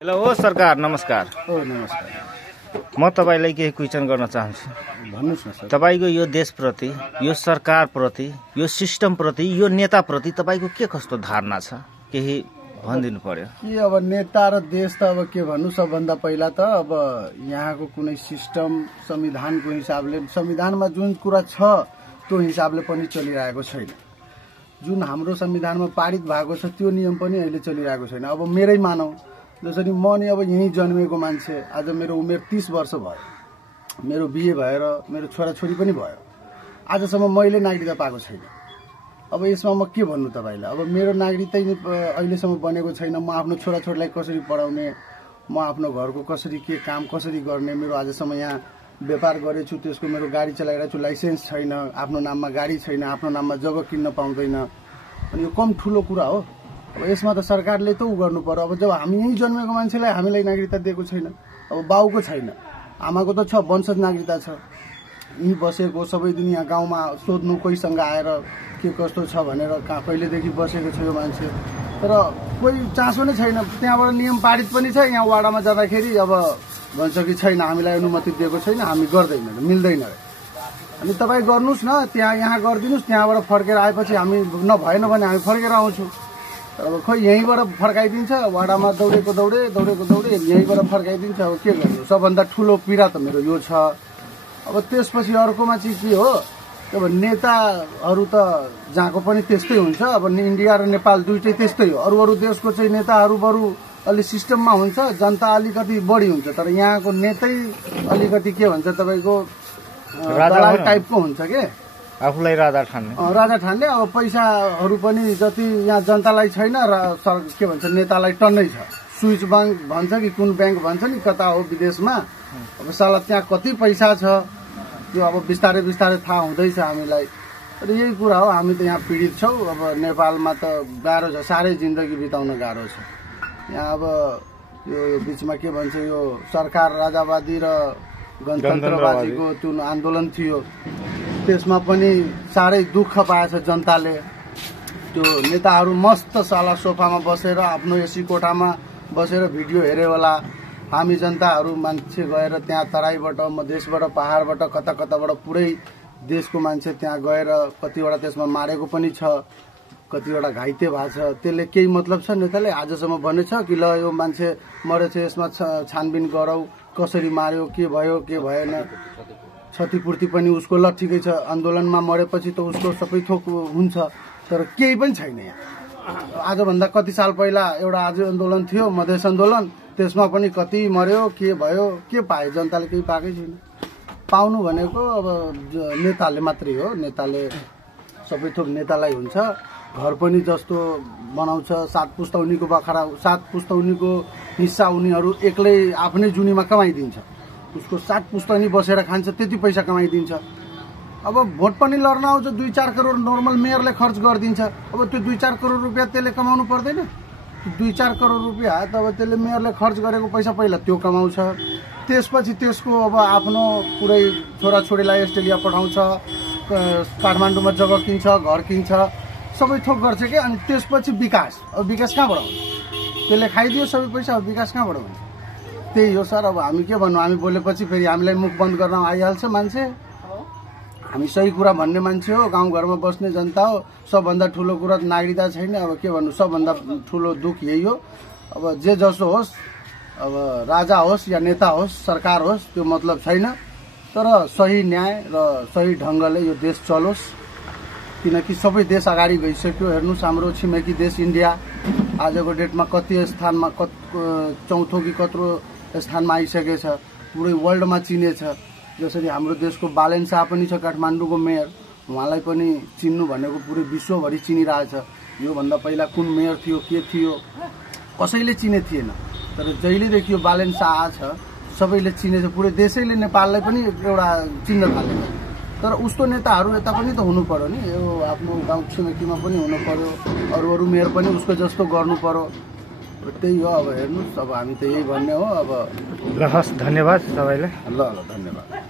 Hello हो सरकार, नमस्कार। नमस्कार। म तपाईलाई केही क्वेसन गर्न चाहन्छु। भन्नुस् न सर। तपाईको यो देशप्रति, यो सरकारप्रति, यो सिस्टमप्रति, यो नेताप्रति तपाईको के कस्तो धारणा छ? केही भनिदिनु पर्यो। के अब नेता र देश त अब के भन्नु, सबभन्दा पहिला त अब यहाँको कुनै सिस्टम संविधानको हिसाबले, संविधानमा जुन कुरा छ त्यो हिसाबले पनि चलिरहेको छैन। जुन हाम्रो संविधानमा पारित भएको छ त्यो नियम पनि अहिले चलिरहेको छैन। अब मेरै मानौ, जसरी म नि अब यहीँ जन्मेको मान्छे, आज मेरो उमेर 30 वर्ष भयो, मेरो बिहे भएर मेरो छोराछोरी पनि भयो, आजसम्म मैले नागरिकता पाएको छैन। अब यसमा म के भन्नु तपाईलाई? अब मेरो नागरिकता अहिलेसम्म बनेको छैन। म आफ्नो छोराछोरीलाई कसरी पढाउने, म आफ्नो घरको कसरी के काम कसरी गर्ने, मेरो आजसम्म यहाँ व्यापार गरेछु, त्यसको मेरो गाडी चलाइरहेको छु, लाइसेन्स छैन, आफ्नो नाममा गाडी छैन, आफ्नो नाममा जग्गा किन्न पाउँदैन। अनि यो कम ठुलो कुरा हो। अब यसमा त सरकारले त उ गर्नु पर्यो। अब जब हामी यहीँ जन्मेको मान्छेलाई हामीलाई नागरिकता दिएको छैन, अब बाउको छैन, आमाको त छ, वंशज नागरिकता छ, यहीँ बसेको सबै दिन यहाँ गाउँमा सोध्नु कोहीसँग आएर के कस्तो छ भनेर, कहाँ कहिलेदेखि बसेको छ यो मान्छे, तर कोही चासो नै छैन। त्यहाँबाट नियम पारित पनि छ, यहाँ वाडामा जाँदाखेरि अब भन्छ कि छैन, हामीलाई अनुमति दिएको छैन, हामी गर्दैन, मिल्दैन। अनि तपाईँ गर्नुहोस् न, यहाँ गरिदिनुहोस्, त्यहाँबाट फर्केर आएपछि हामी नभएन भने हामी फर्केर आउँछौँ। अब खोइ यहीँबाट फर्काइदिन्छ, वाडामा दौडेको दौडे यहीँबाट फर्काइदिन्छ। अब के गर्नु? सबभन्दा ठुलो पीडा त मेरो यो छ। अब त्यसपछि अर्कोमा चाहिँ के हो, अब नेताहरू त जहाँको पनि त्यस्तै हुन्छ। अब इन्डिया र नेपाल दुइटै त्यस्तै हो। अरू देशको चाहिँ नेताहरू बरु अलि सिस्टममा हुन्छ, जनता अलिकति बढी हुन्छ, तर यहाँको नेतै अलिकति के भन्छ तपाईँको दलाल टाइपको हुन्छ के, आफूलाई राजा ठान्ने। अब पैसाहरू पनि जति यहाँ जनतालाई छैन र के भन्छ नेतालाई टन्नै छ। स्विच ब्याङ्क भन्छ कि कुन ब्याङ्क भन्छ नि, कता हो विदेशमा, अब साला त्यहाँ कति पैसा छ त्यो अब बिस्तारै थाहा हुँदैछ हामीलाई। र यही कुरा हो, हामी त यहाँ पीडित छौँ। अब नेपालमा त गाह्रो छ, साह्रै जिन्दगी बिताउन गाह्रो छ। यहाँ अब यो बिचमा के भन्छ, यो सरकार राजावादी र गणतन्त्रवादीको त्यो आन्दोलन थियो, त्यसमा पनि साह्रै दुःख पाएछ जनताले। त्यो नेताहरू मस्त साला सोफामा बसेर आफ्नो एसी कोठामा बसेर भिडियो हेरे होला। हामी जनताहरू मान्छे गएर त्यहाँ तराईबाट, मधेसबाट, पहाडबाट, कताबाट पुरै देशको मान्छे त्यहाँ गएर कतिवटा त्यसमा मारेको पनि छ, कतिवटा घाइते भएको छ। त्यसले केही मतलब छ? नेताले आजसम्म भनेछ कि ल यो मान्छे मरेछ, यसमा छानबिन गरौँ, कसरी मार्यो, के भयो के भएन, क्षतिपूर्ति पनि उसको ल ठिकै छ। आन्दोलनमा मरेपछि त उसको सबै थोक हुन्छ, तर केही पनि छैन यहाँ। आजभन्दा कति साल पहिला एउटा आज आन्दोलन थियो, मधेस आन्दोलन, त्यसमा पनि कति मर्यो, के भयो, के पायो? जनताले केही पाएकै छैन। पाउनु भनेको अब नेताले मात्रै हो। नेताले सबै थोक नेतालाई हुन्छ। घर पनि जस्तो बनाउँछ, 7 पुस्तौनीको बखरा, 7 पुस्तौनीको हिस्सा उनीहरू एक्लै आफ्नै जुनीमा कमाइदिन्छ। उसको 7 पुस्तौनी बसेर खान्छ, त्यति पैसा कमाइदिन्छ। अब भोट पनि लड्न आउँछ, 2-4 करोड नर्मल मेयरले खर्च गरिदिन्छ। अब त्यो 2-4 करोड रुपियाँ त्यसले कमाउनु पर्दैन? 2-4 करोड रुपियाँ त अब त्यसले मेयरले खर्च गरेको पैसा पहिला त्यो कमाउँछ। त्यसपछि त्यसको अब आफ्नो पुरै छोराछोरीलाई अस्ट्रेलिया पठाउँछ, काठमाडौँमा जग्गा किन्छ, घर किन्छ, सबै थोक गर्छ कि। अनि त्यसपछि विकास, अब विकास कहाँबाट हुन्छ? त्यसले खाइदियो सबै पैसा, अब विकास कहाँबाट हुन्छ? त्यही हो सर। अब हामी के भन्नु, हामी बोलेपछि फेरि हामीलाई मुख बन्द गर्न आइहाल्छ मान्छे। हामी सही कुरा भन्ने मान्छे हो, गाउँघरमा बस्ने जनता हो। सबभन्दा ठुलो कुरा नागरिकता छैन। अब के भन्नु, सबभन्दा ठुलो दुःख यही हो। अब जे जसो होस्, अब राजा होस् या नेता होस्, सरकार होस्, त्यो मतलब छैन, तर सही न्याय र सही ढङ्गले यो देश चलोस्। किनकि सबै देश अगाडि गइसक्यो। हेर्नुहोस्, हाम्रो छिमेकी देश इन्डिया आजको डेटमा कति स्थानमा, चौथो कि कत्रो स्थानमा आइसकेको छ, पुरै वर्ल्डमा चिनेछ। जसरी हाम्रो देशको बालेन शाह पनि छ, काठमाडौँको मेयर, उहाँलाई पनि चिन्नु भनेको पुरै विश्वभरि चिनिरहेछ। योभन्दा पहिला कुन मेयर थियो, के थियो, कसैले चिने थिएन, तर जहिलेदेखि यो बालेन शाह छ सबैले चिनेछ। पुरै देशैले नेपाललाई पनि एउटा चिन्न थालेको। तर उसको नेताहरू यता पनि त हुनु पर्यो नि, यो आफ्नो गाउँ छिमेकीमा पनि हुनु पर्यो, अरू मेयर पनि उसको जस्तो गर्नु पर्यो। त्यही हो। अब हेर्नुहोस्, अब हामी त यही भन्ने हो। अब ल हस्, धन्यवाद सबैलाई। ल धन्यवाद।